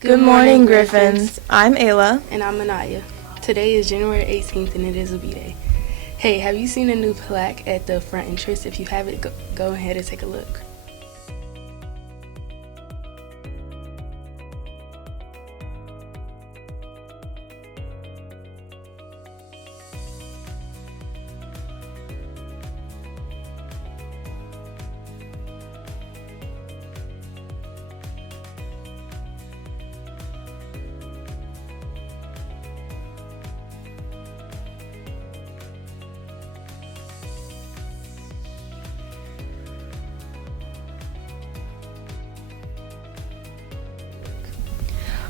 Good morning, Griffins. I'm Ayla. And I'm Anaya. Today is January 18th and it is a B-Day. Hey, have you seen a new plaque at the front entrance? If you haven't, go ahead and take a look.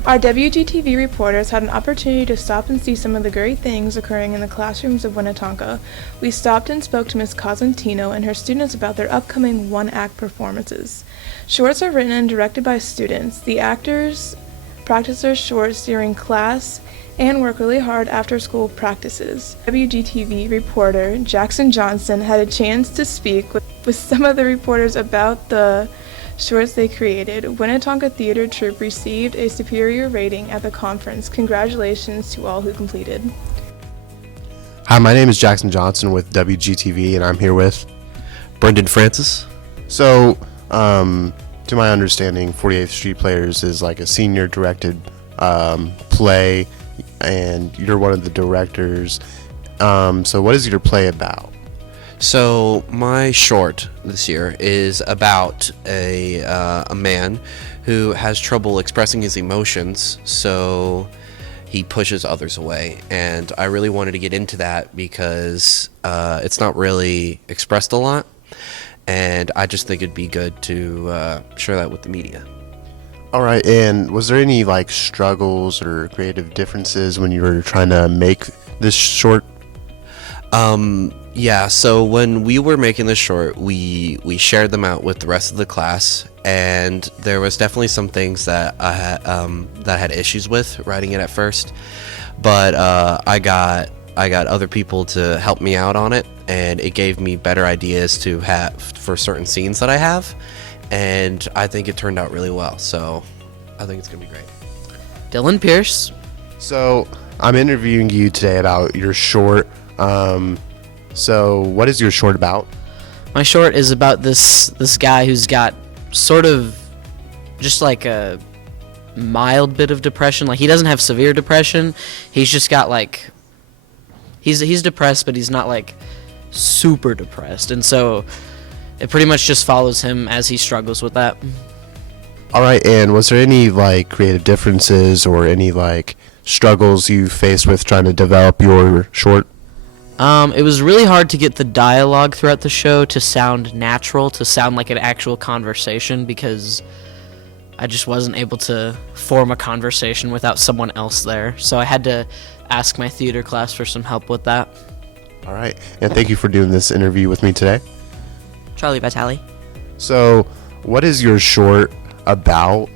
Our WGTV reporters had an opportunity to stop and see some of the great things occurring in the classrooms of Winnetonka. We stopped and spoke to Ms. Cosentino and her students about their upcoming one-act performances. Shorts are written and directed by students. The actors practice their shorts during class and work really hard after school practices. WGTV reporter Jackson Johnson had a chance to speak with some of the reporters about the shorts they created. Winnetonka Theater Troupe received a superior rating at the conference. Congratulations to all who completed. Hi, my name is Jackson Johnson with WGTV, and I'm here with Brendan Francis. So, to my understanding, 48th Street Players is like a senior directed play, and you're one of the directors. So what is your play about? So my short this year is about a man who has trouble expressing his emotions, so he pushes others away. And I really wanted to get into that because it's not really expressed a lot, and I just think it'd be good to share that with the media. All right, and was there any like struggles or creative differences when you were trying to make this short? Yeah, so when we were making this short, we shared them out with the rest of the class, and there was definitely some things that I had issues with writing it at first, but I got other people to help me out on it, and it gave me better ideas to have for certain scenes that I have, and I think it turned out really well, so I think it's gonna be great. Dylan Pierce. So I'm interviewing you today about your short. So what is your short about? My short is about this guy who's got sort of just like a mild bit of depression. Like, he doesn't have severe depression. He's just got like he's depressed, but he's not like super depressed. And so it pretty much just follows him as he struggles with that. All right, and was there any like creative differences or any like struggles you faced with trying to develop your short? It was really hard to get the dialogue throughout the show to sound natural, to sound like an actual conversation, because I just wasn't able to form a conversation without someone else there. So I had to ask my theater class for some help with that. All right, and thank you for doing this interview with me today. Charlie Vitale. So what is your short about?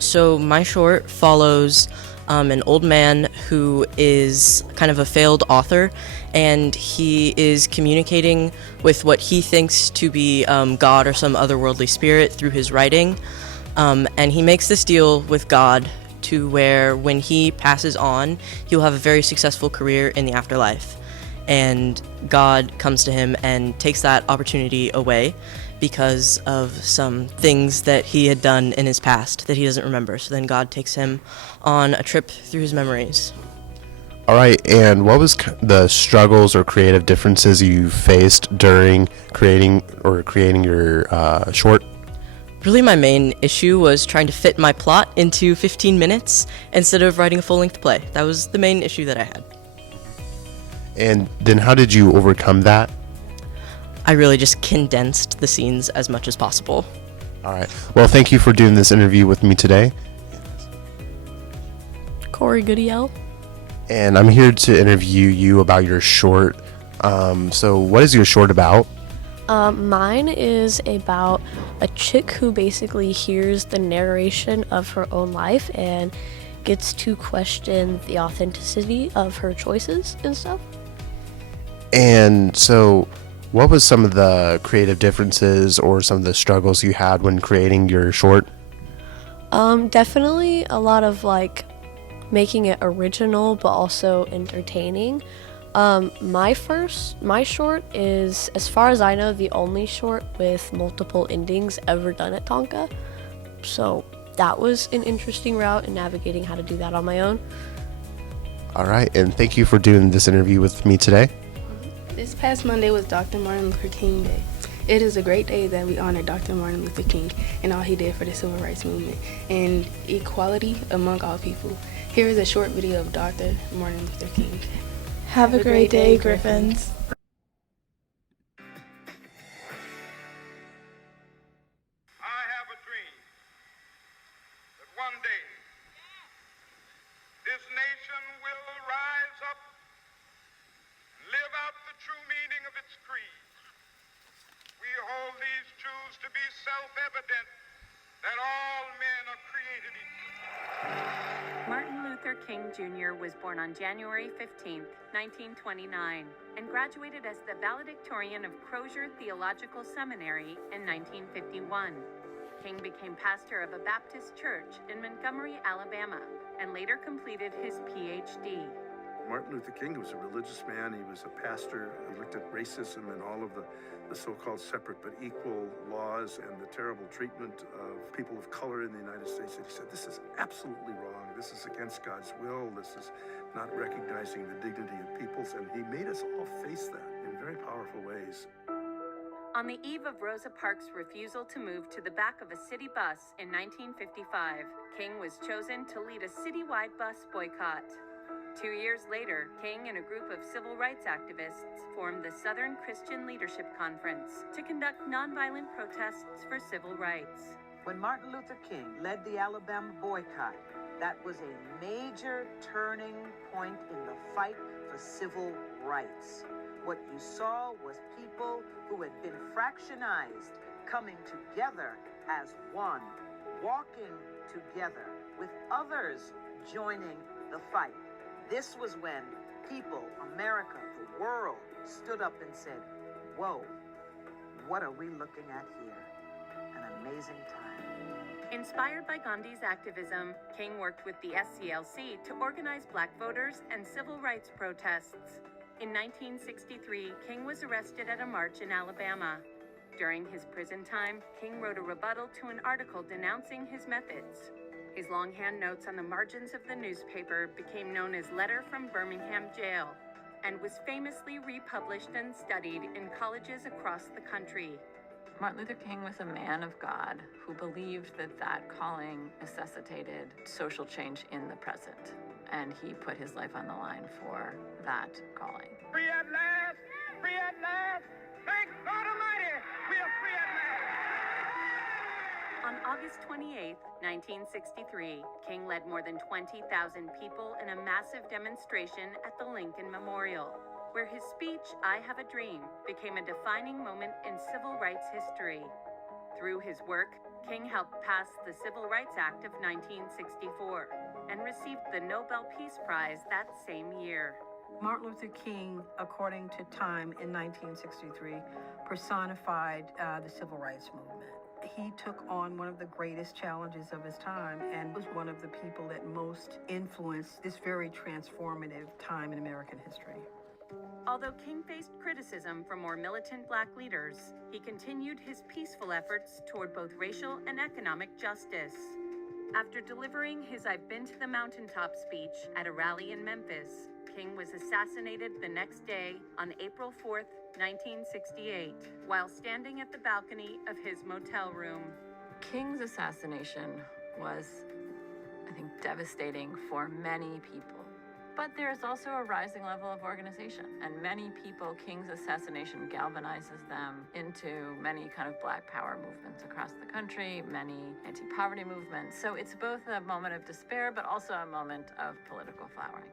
So my short follows an old man who is kind of a failed author, and he is communicating with what he thinks to be God or some otherworldly spirit through his writing, and he makes this deal with God to where when he passes on, he'll have a very successful career in the afterlife, and God comes to him and takes that opportunity away because of some things that he had done in his past that he doesn't remember. So then God takes him on a trip through his memories. All right, and what was the struggles or creative differences you faced during creating your short? Really, my main issue was trying to fit my plot into 15 minutes instead of writing a full-length play. That was the main issue that I had. And then how did you overcome that? I really just condensed the scenes as much as possible. All right. Well, thank you for doing this interview with me today. Corey Goodiel. And I'm here to interview you about your short. So what is your short about? Mine is about a chick who basically hears the narration of her own life and gets to question the authenticity of her choices and stuff. And so what was some of the creative differences or some of the struggles you had when creating your short? Definitely a lot of like making it original but also entertaining. My short is, as far as I know, the only short with multiple endings ever done at Tonka. So that was an interesting route in navigating how to do that on my own. All right, and thank you for doing this interview with me today. This past Monday was Dr. Martin Luther King Day. It is a great day that we honor Dr. Martin Luther King and all he did for the civil rights movement and equality among all people. Here is a short video of Dr. Martin Luther King. Have a great day, Griffins. I have a dream that one day this nation will rise up and live out the true meaning of its creed. We hold these truths to be self-evident that all men are created equal. Martin Luther King Jr. was born on January 15, 1929, and graduated as the valedictorian of Crozier Theological Seminary in 1951. King became pastor of a Baptist church in Montgomery, Alabama, and later completed his Ph.D. Martin Luther King was a religious man. He was a pastor. He looked at racism and all of the so-called separate but equal laws and the terrible treatment of people of color in the United States. And he said, this is absolutely wrong. This is against God's will. This is not recognizing the dignity of peoples. And he made us all face that in very powerful ways. On the eve of Rosa Parks' refusal to move to the back of a city bus in 1955, King was chosen to lead a citywide bus boycott. 2 years later, King and a group of civil rights activists formed the Southern Christian Leadership Conference to conduct nonviolent protests for civil rights. When Martin Luther King led the Alabama boycott, that was a major turning point in the fight for civil rights. What you saw was people who had been fractionized coming together as one, walking together with others joining the fight. This was when people, America, the world, stood up and said, whoa, what are we looking at here? An amazing time. Inspired by Gandhi's activism, King worked with the SCLC to organize black voters and civil rights protests. In 1963, King was arrested at a march in Alabama. During his prison time, King wrote a rebuttal to an article denouncing his methods. His longhand notes on the margins of the newspaper became known as Letter from Birmingham Jail and was famously republished and studied in colleges across the country. Martin Luther King was a man of God who believed that calling necessitated social change in the present, and he put his life on the line for that calling. Free at last! Free at last! Thank God Almighty! We are free at last! On August 28, 1963, King led more than 20,000 people in a massive demonstration at the Lincoln Memorial, where his speech, I Have a Dream, became a defining moment in civil rights history. Through his work, King helped pass the Civil Rights Act of 1964 and received the Nobel Peace Prize that same year. Martin Luther King, according to Time in 1963, personified the civil rights movement. He took on one of the greatest challenges of his time and was one of the people that most influenced this very transformative time in American history. Although King faced criticism from more militant black leaders, he continued his peaceful efforts toward both racial and economic justice. After delivering his I've Been to the Mountaintop speech at a rally in Memphis, King was assassinated the next day on April 4th, 1968, while standing at the balcony of his motel room. King's assassination was, I think, devastating for many people. But there's also a rising level of organization, and many people, King's assassination galvanizes them into many kind of black power movements across the country, many anti-poverty movements. So it's both a moment of despair, but also a moment of political flowering.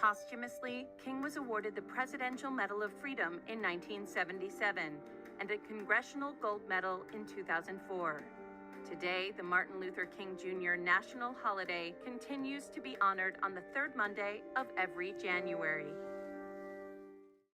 Posthumously, King was awarded the Presidential Medal of Freedom in 1977 and a Congressional Gold Medal in 2004. Today, the Martin Luther King Jr. National Holiday continues to be honored on the third Monday of every January.